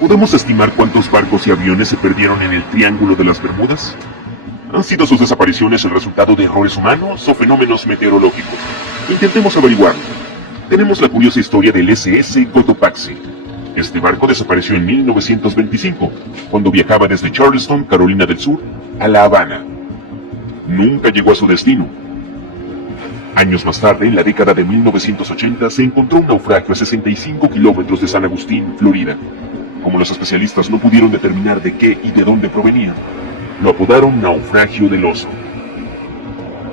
¿Podemos estimar cuántos barcos y aviones se perdieron en el Triángulo de las Bermudas? ¿Han sido sus desapariciones el resultado de errores humanos o fenómenos meteorológicos? Intentemos averiguarlo. Tenemos la curiosa historia del SS Cotopaxi. Este barco desapareció en 1925, cuando viajaba desde Charleston, Carolina del Sur, a La Habana. Nunca llegó a su destino. Años más tarde, en la década de 1980, se encontró un naufragio a 65 kilómetros de San Agustín, Florida. Como los especialistas no pudieron determinar de qué y de dónde provenía, lo apodaron naufragio del oso.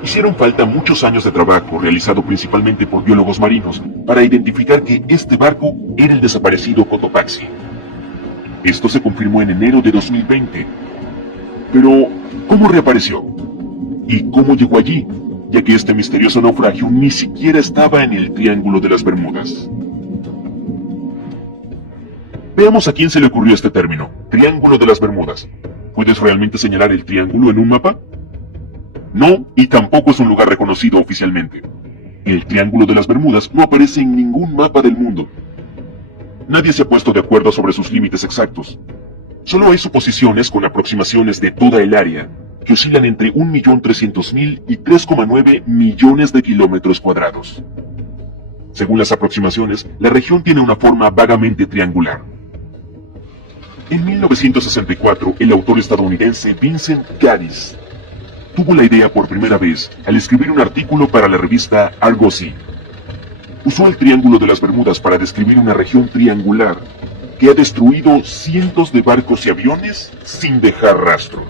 Hicieron falta muchos años de trabajo, realizado principalmente por biólogos marinos, para identificar que este barco era el desaparecido Cotopaxi. Esto se confirmó en enero de 2020. Pero, ¿cómo reapareció? ¿Y cómo llegó allí? Ya que este misterioso naufragio ni siquiera estaba en el Triángulo de las Bermudas. Veamos a quién se le ocurrió este término, Triángulo de las Bermudas. ¿Puedes realmente señalar el triángulo en un mapa? No, y tampoco es un lugar reconocido oficialmente. El Triángulo de las Bermudas no aparece en ningún mapa del mundo. Nadie se ha puesto de acuerdo sobre sus límites exactos. Solo hay suposiciones con aproximaciones de toda el área, que oscilan entre 1.300.000 y 3,9 millones de kilómetros cuadrados. Según las aproximaciones, la región tiene una forma vagamente triangular. En 1964, el autor estadounidense Vincent Gaddis tuvo la idea por primera vez al escribir un artículo para la revista Argosy. Usó el Triángulo de las Bermudas para describir una región triangular que ha destruido cientos de barcos y aviones sin dejar rastro.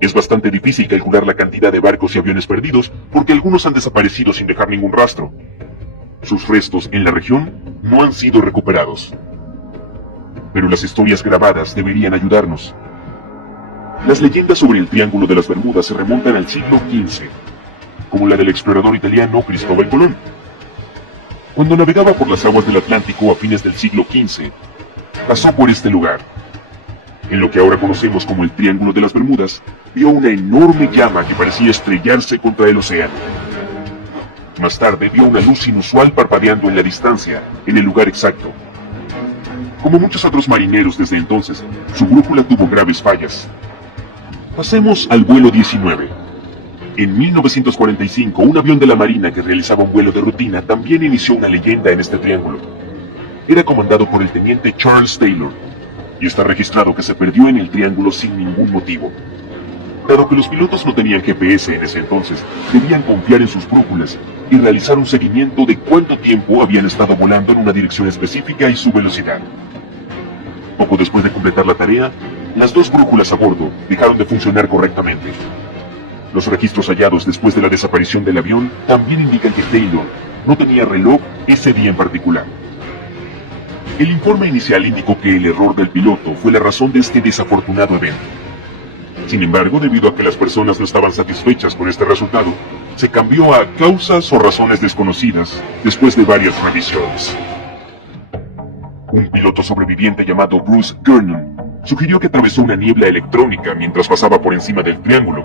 Es bastante difícil calcular la cantidad de barcos y aviones perdidos porque algunos han desaparecido sin dejar ningún rastro. Sus restos en la región no han sido recuperados. Pero las historias grabadas deberían ayudarnos. Las leyendas sobre el Triángulo de las Bermudas se remontan al siglo XV, como la del explorador italiano Cristóbal Colón. Cuando navegaba por las aguas del Atlántico a fines del siglo XV, pasó por este lugar. En lo que ahora conocemos como el Triángulo de las Bermudas, vio una enorme llama que parecía estrellarse contra el océano. Más tarde vio una luz inusual parpadeando en la distancia, en el lugar exacto. Como muchos otros marineros desde entonces, su brújula tuvo graves fallas. Pasemos al vuelo 19. En 1945, un avión de la Marina que realizaba un vuelo de rutina también inició una leyenda en este triángulo. Era comandado por el teniente Charles Taylor, y está registrado que se perdió en el triángulo sin ningún motivo. Dado que los pilotos no tenían GPS en ese entonces, debían confiar en sus brújulas y realizar un seguimiento de cuánto tiempo habían estado volando en una dirección específica y su velocidad. Poco después de completar la tarea, las dos brújulas a bordo dejaron de funcionar correctamente. Los registros hallados después de la desaparición del avión también indican que Taylor no tenía reloj ese día en particular. El informe inicial indicó que el error del piloto fue la razón de este desafortunado evento. Sin embargo, debido a que las personas no estaban satisfechas con este resultado, se cambió a causas o razones desconocidas después de varias revisiones. Un piloto sobreviviente llamado Bruce Gernon sugirió que atravesó una niebla electrónica mientras pasaba por encima del triángulo,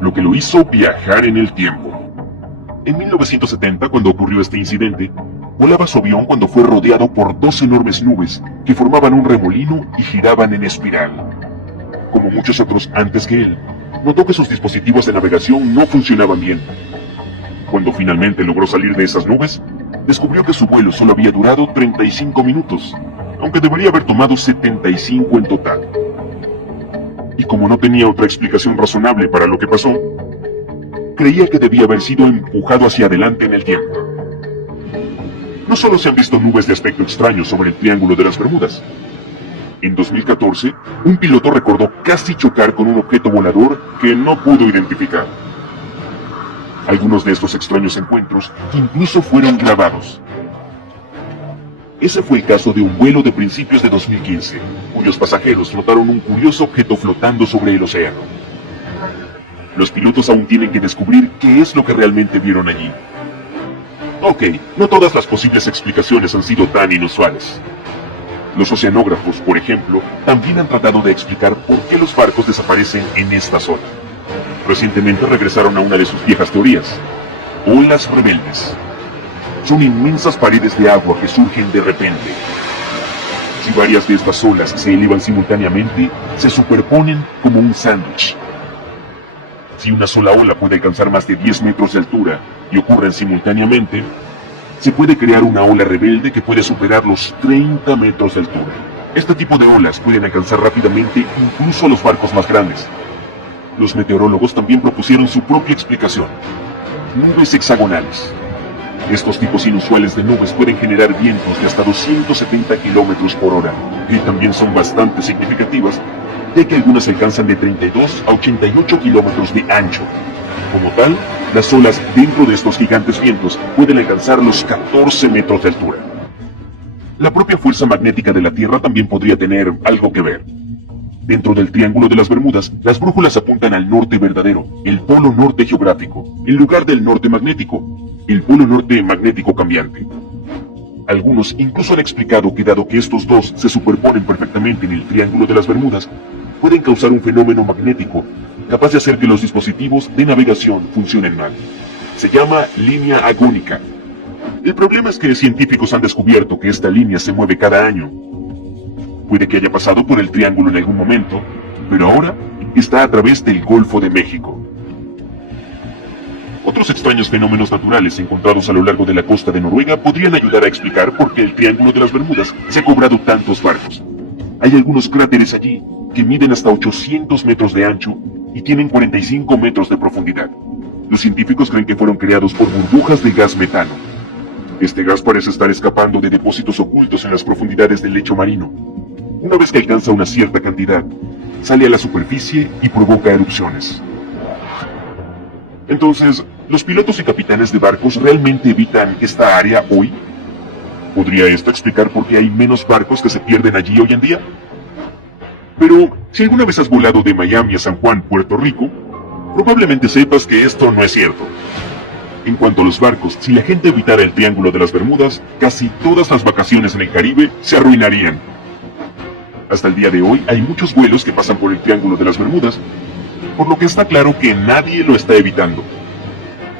lo que lo hizo viajar en el tiempo. En 1970, cuando ocurrió este incidente, volaba su avión cuando fue rodeado por dos enormes nubes que formaban un remolino y giraban en espiral. Como muchos otros antes que él, notó que sus dispositivos de navegación no funcionaban bien. Cuando finalmente logró salir de esas nubes, descubrió que su vuelo solo había durado 35 minutos, aunque debería haber tomado 75 en total. Y como no tenía otra explicación razonable para lo que pasó, creía que debía haber sido empujado hacia adelante en el tiempo. No solo se han visto nubes de aspecto extraño sobre el Triángulo de las Bermudas. En 2014, un piloto recordó casi chocar con un objeto volador que no pudo identificar. Algunos de estos extraños encuentros incluso fueron grabados. Ese fue el caso de un vuelo de principios de 2015, cuyos pasajeros notaron un curioso objeto flotando sobre el océano. Los pilotos aún tienen que descubrir qué es lo que realmente vieron allí. Ok, no todas las posibles explicaciones han sido tan inusuales. Los oceanógrafos, por ejemplo, también han tratado de explicar por qué los barcos desaparecen en esta zona. Recientemente regresaron a una de sus viejas teorías: olas rebeldes. Son inmensas paredes de agua que surgen de repente. Si varias de estas olas se elevan simultáneamente, se superponen como un sándwich. Si una sola ola puede alcanzar más de 10 metros de altura y ocurren simultáneamente, se puede crear una ola rebelde que puede superar los 30 metros de altura. Este tipo de olas pueden alcanzar rápidamente incluso a los barcos más grandes. Los meteorólogos también propusieron su propia explicación: nubes hexagonales. Estos tipos inusuales de nubes pueden generar vientos de hasta 270 kilómetros por hora, y también son bastante significativas, ya que algunas alcanzan de 32 a 88 kilómetros de ancho. Como tal, las olas dentro de estos gigantes vientos pueden alcanzar los 14 metros de altura. La propia fuerza magnética de la Tierra también podría tener algo que ver. Dentro del Triángulo de las Bermudas, las brújulas apuntan al norte verdadero, el polo norte geográfico, en lugar del norte magnético, el polo norte magnético cambiante. Algunos incluso han explicado que dado que estos dos se superponen perfectamente en el Triángulo de las Bermudas, pueden causar un fenómeno magnético capaz de hacer que los dispositivos de navegación funcionen mal. Se llama línea agónica. El problema es que científicos han descubierto que esta línea se mueve cada año. Puede que haya pasado por el Triángulo en algún momento, pero ahora está a través del Golfo de México. Otros extraños fenómenos naturales encontrados a lo largo de la costa de Noruega podrían ayudar a explicar por qué el Triángulo de las Bermudas se ha cobrado tantos barcos. Hay algunos cráteres allí que miden hasta 800 metros de ancho y tienen 45 metros de profundidad. Los científicos creen que fueron creados por burbujas de gas metano. Este gas parece estar escapando de depósitos ocultos en las profundidades del lecho marino. Una vez que alcanza una cierta cantidad, sale a la superficie y provoca erupciones. Entonces, ¿los pilotos y capitanes de barcos realmente evitan esta área hoy? ¿Podría esto explicar por qué hay menos barcos que se pierden allí hoy en día? Pero, si alguna vez has volado de Miami a San Juan, Puerto Rico, probablemente sepas que esto no es cierto. En cuanto a los barcos, si la gente evitara el Triángulo de las Bermudas, casi todas las vacaciones en el Caribe se arruinarían. Hasta el día de hoy hay muchos vuelos que pasan por el Triángulo de las Bermudas, por lo que está claro que nadie lo está evitando.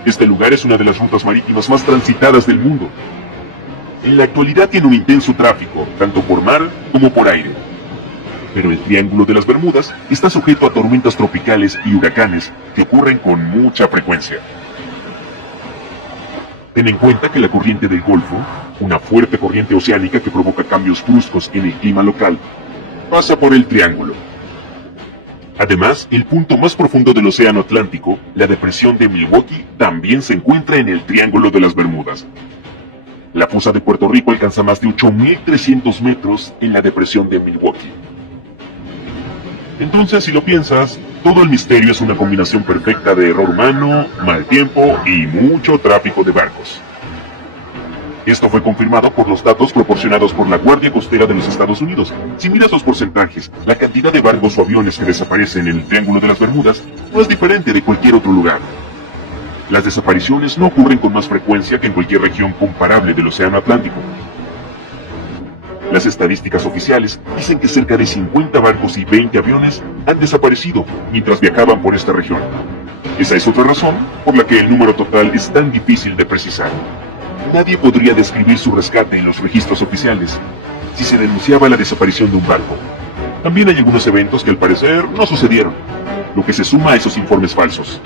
Este lugar es una de las rutas marítimas más transitadas del mundo. En la actualidad tiene un intenso tráfico, tanto por mar como por aire. Pero el Triángulo de las Bermudas está sujeto a tormentas tropicales y huracanes que ocurren con mucha frecuencia. Ten en cuenta que la corriente del Golfo, una fuerte corriente oceánica que provoca cambios bruscos en el clima local, pasa por el Triángulo. Además, el punto más profundo del Océano Atlántico, la depresión de Milwaukee, también se encuentra en el Triángulo de las Bermudas. La fosa de Puerto Rico alcanza más de 8.300 metros en la depresión de Milwaukee. Entonces, si lo piensas, todo el misterio es una combinación perfecta de error humano, mal tiempo y mucho tráfico de barcos. Esto fue confirmado por los datos proporcionados por la Guardia Costera de los Estados Unidos. Si miras los porcentajes, la cantidad de barcos o aviones que desaparecen en el Triángulo de las Bermudas no es diferente de cualquier otro lugar. Las desapariciones no ocurren con más frecuencia que en cualquier región comparable del Océano Atlántico. Las estadísticas oficiales dicen que cerca de 50 barcos y 20 aviones han desaparecido mientras viajaban por esta región. Esa es otra razón por la que el número total es tan difícil de precisar. Nadie podría describir su rescate en los registros oficiales si se denunciaba la desaparición de un barco. También hay algunos eventos que al parecer no sucedieron, lo que se suma a esos informes falsos.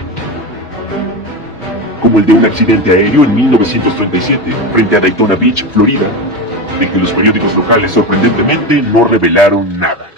Como el de un accidente aéreo en 1937 frente a Daytona Beach, Florida, de que los periódicos locales sorprendentemente no revelaron nada.